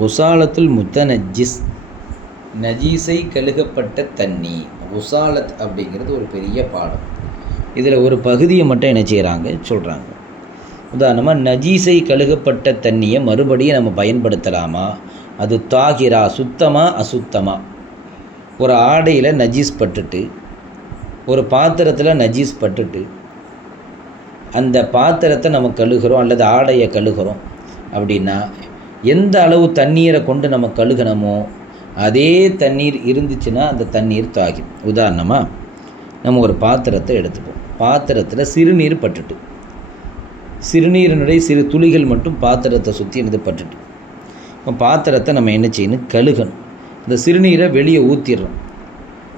உசாலத்துல் முத்தனஜிஸ் நஜீஸை கழுகப்பட்ட தண்ணி உசாலத் அப்படிங்கிறது ஒரு பெரிய பாடம். இதில் ஒரு பகுதியை மட்டும் என்ன செய்கிறாங்க? சொல்கிறாங்க. உதாரணமாக நஜீஸை கழுகப்பட்ட தண்ணியை மறுபடியும் நம்ம பயன்படுத்தலாமா? அது தாகிரா சுத்தமாக அசுத்தமாக ஒரு ஆடையில் நஜீஸ் பட்டுட்டு ஒரு பாத்திரத்தில் நஜீஸ் பட்டுட்டு அந்த பாத்திரத்தை நம்ம கழுகுறோம் அல்லது ஆடையை கழுகுறோம். அப்படின்னா எந்த அளவு தண்ணீரை கொண்டு நம்ம கழுகணுமோ அதே தண்ணீர் இருந்துச்சுன்னா அந்த தண்ணீர் தாகி உதாரணமாக நம்ம ஒரு பாத்திரத்தை எடுத்துப்போம். பாத்திரத்தில் சிறுநீர் பட்டுட்டு சிறுநீரினுடைய சிறு துளிகள் மட்டும் பாத்திரத்தை சுற்றி என்னது பட்டுட்டு இப்போ பாத்திரத்தை நம்ம என்ன செய்யணும்? கழுகணும். இந்த சிறுநீரை வெளியே ஊற்றிடுறோம்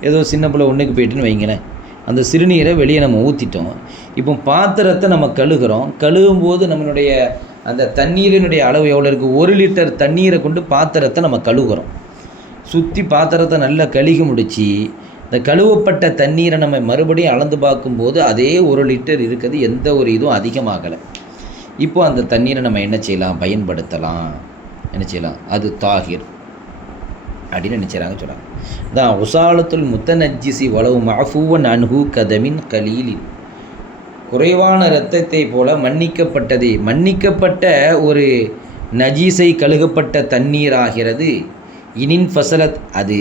ஏதோ சின்ன பிள்ளை ஒன்றுக்கு போயிட்டுன்னு வைங்களேன். அந்த சிறுநீரை வெளியே நம்ம ஊற்றிட்டோம் இப்போ பாத்திரத்தை நம்ம கழுகிறோம். கழுகும் போது நம்மளுடைய அந்த தண்ணீரினுடைய அளவு எவ்வளோ இருக்குது ஒரு லிட்டர் தண்ணீரை கொண்டு பாத்திரத்தை நம்ம கழுகுறோம் சுற்றி பாத்திரத்தை நல்லா கழுகி முடித்து இந்த கழுவப்பட்ட தண்ணீரை நம்ம மறுபடியும் அளந்து பார்க்கும்போது அதே ஒரு லிட்டர் இருக்கிறது எந்த ஒரு இதுவும் அதிகமாகலை. இப்போ அந்த தண்ணீரை நம்ம என்ன செய்யலாம்? பயன்படுத்தலாம். என்ன செய்யலாம்? அது தாகிர் அப்படின்னு நினச்சிறாங்க சொல்கிறாங்க தான் உசாலத்துல் முத்தநஜிசி வளவு மஃபூவன் அன்ஹூ கதமின் கலீலின். குறைவான இரத்தத்தை போல மன்னிக்கப்பட்டது. மன்னிக்கப்பட்ட ஒரு நஜீசை கழுகப்பட்ட தண்ணீர் ஆகிறது. இனின் ஃபசலத் அது.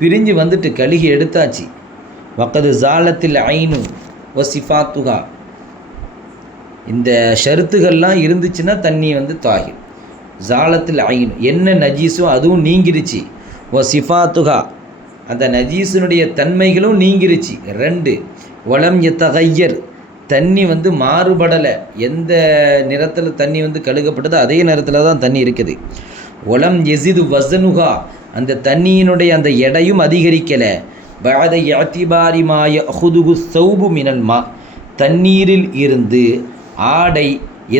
பிரிஞ்சு வந்துட்டு கழுகி எடுத்தாச்சு. வக்கது ஜாலத்தில் ஐனு வசிஃபாத்துகா சிஃபாத்துகா இந்த ஷருத்துகள்லாம் இருந்துச்சுன்னா தண்ணி வந்து தாகிர் ஜாலத்தில் ஐனு. என்ன நஜீஸோ அதுவும் நீங்கிருச்சு. ஓ சிஃபாத்துகா அந்த நஜீஸினுடைய தன்மைகளும் நீங்கிருச்சு. ரெண்டு. வளம் எத்தகையர் தண்ணி வந்து மாறுபடலை. எந்த நிறத்தில் தண்ணி வந்து கழுகப்பட்டதோ அதே நேரத்தில் தான் தண்ணி இருக்குது. ஒலம் எசிது வசனுகா. அந்த தண்ணியினுடைய அந்த எடையும் அதிகரிக்கலை. பாத யாத்திபாரி மாய அஹுதுகு சௌபு மினல்மா தண்ணீரில் இருந்து ஆடை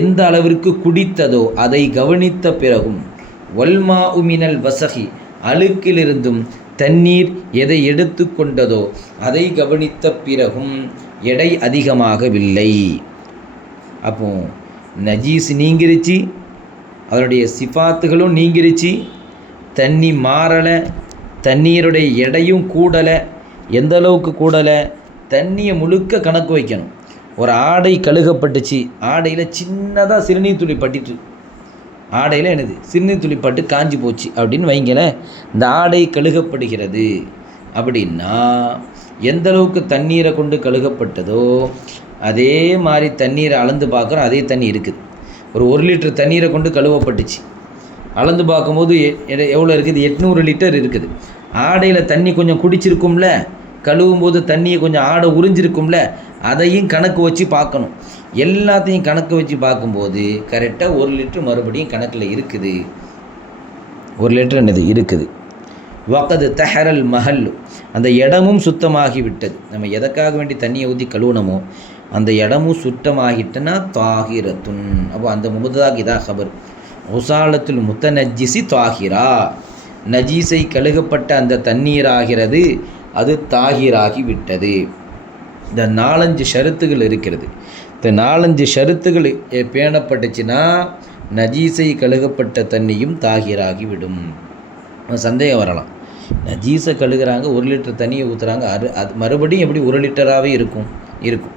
எந்த அளவிற்கு குடித்ததோ அதை கவனித்த பிறகும் ஒல்மா உமினல் வசகி அழுக்கிலிருந்தும் தண்ணீர் எதை எடுத்து கொண்டதோ அதை கவனித்த பிறகும் எடை அதிகமாகவில்லை. அப்போ நஜீஸ் நீங்கிருச்சு அதனுடைய சிஃபாத்துகளும் நீங்கிருச்சு தண்ணி மாறலை தண்ணீருடைய எடையும் கூடலை எந்த அளவுக்கு கூடலை தண்ணியை முழுக்க கணக்கு வைக்கணும். ஒரு ஆடை கழுகப்பட்டுச்சு ஆடையில் சின்னதாக சிறுநீர் துளி பட்டிட்டு ஆடையில் என்னது? சிறுநீர் துளிப்பாட்டு காஞ்சி போச்சு அப்படின்னு வைங்களேன் இந்த ஆடை கழுகப்படுகிறது. அப்படின்னா எந்த அளவுக்கு தண்ணீரை கொண்டு கழுகப்பட்டதோ அதே மாதிரி தண்ணீரை அளந்து பார்க்குறோம் அதே தண்ணி இருக்குது. ஒரு ஒரு லிட்டர் தண்ணீரை கொண்டு கழுவப்பட்டுச்சு. அளந்து பார்க்கும்போது எவ்வளோ இருக்குது? எட்நூறு லிட்டர் இருக்குது. ஆடையில் தண்ணி கொஞ்சம் குடிச்சிருக்கும்ல கழுவும் போது தண்ணியை கொஞ்சம் ஆடை உறிஞ்சிருக்கும்ல அதையும் கணக்கு வச்சு பார்க்கணும். எல்லாத்தையும் கணக்கு வச்சு பார்க்கும்போது கரெக்டாக ஒரு லிட்டர் மறுபடியும் கணக்கில் இருக்குது. ஒரு லிட்டர் என்னது? இருக்குது. வக்கது தஹரல் மஹல். அந்த இடமும் சுத்தமாகி விட்டது நம்ம எதற்காக வேண்டி தண்ணியை ஊற்றி கழுவுனமோ அந்த இடமும் சுத்தமாகிட்டனா தாகிரத்துன். அப்போ அந்த முகதாக இதா ஹபர் முத்த நஜீஸி தாகிரா. நஜீஸை கழுகப்பட்ட அந்த தண்ணீர் ஆகிறது அது தாகிராகி விட்டது இந்த நாலஞ்சு ஷருத்துகள் இருக்கிறது. இந்த நாலஞ்சு ஷருத்துகள் பேணப்பட்டுச்சுன்னா நஜீசை கழுகப்பட்ட தண்ணியும் தாகிராகி விடும். சந்தேகம் வரலாம். நஜீஸை கழுகுறாங்க ஒரு லிட்டர் தண்ணியை ஊற்றுறாங்க அது அது மறுபடியும் எப்படி ஒரு லிட்டராகவே இருக்கும் இருக்கும்.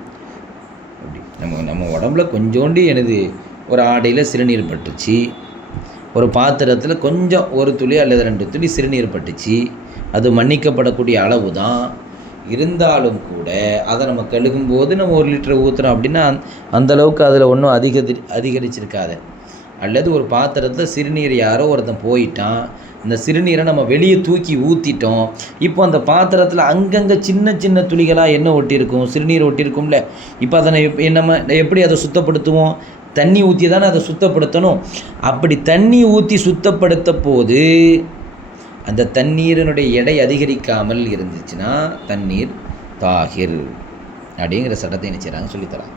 அப்படி. நம்ம நம்ம உடம்புல கொஞ்சோண்டி எனது ஒரு ஆடையில் சிறுநீர் பட்டுச்சு. ஒரு பாத்திரத்தில் கொஞ்சம் ஒரு துளி அல்லது ரெண்டு துளி சிறுநீர் பட்டுச்சு. அது மன்னிக்கப்படக்கூடிய அளவு தான் இருந்தாலும் கூட அதை நம்ம கழுகும்போது நம்ம ஒரு லிட்டர் ஊற்றுறோம் அப்படின்னா அந்த- அளவுக்கு அதில் ஒன்றும் அதிகரி அதிகரிச்சிருக்காது. அல்லது ஒரு பாத்திரத்தில் சிறுநீர் யாரோ ஒருத்தன் போயிட்டான் இந்த சிறுநீரை நம்ம வெளியே தூக்கி ஊற்றிட்டோம் இப்போ அந்த பாத்திரத்தில் அங்கங்கே சின்ன சின்ன துளிகளாக என்ன ஒட்டியிருக்கும் சிறுநீர் ஒட்டியிருக்கும்ல இப்போ அதை எப் நம்ம எப்படி அதை சுத்தப்படுத்துவோம்? தண்ணி ஊற்றி தானே அதை சுத்தப்படுத்தணும். அப்படி தண்ணி ஊற்றி சுத்தப்படுத்த போது அந்த தண்ணீரினுடைய எடை அதிகரிக்காமல் இருந்துச்சுன்னா தண்ணீர் தாகிர் அப்படிங்கிற சட்டத்தை என்ன செய்கிறாங்க சொல்லித்தராங்க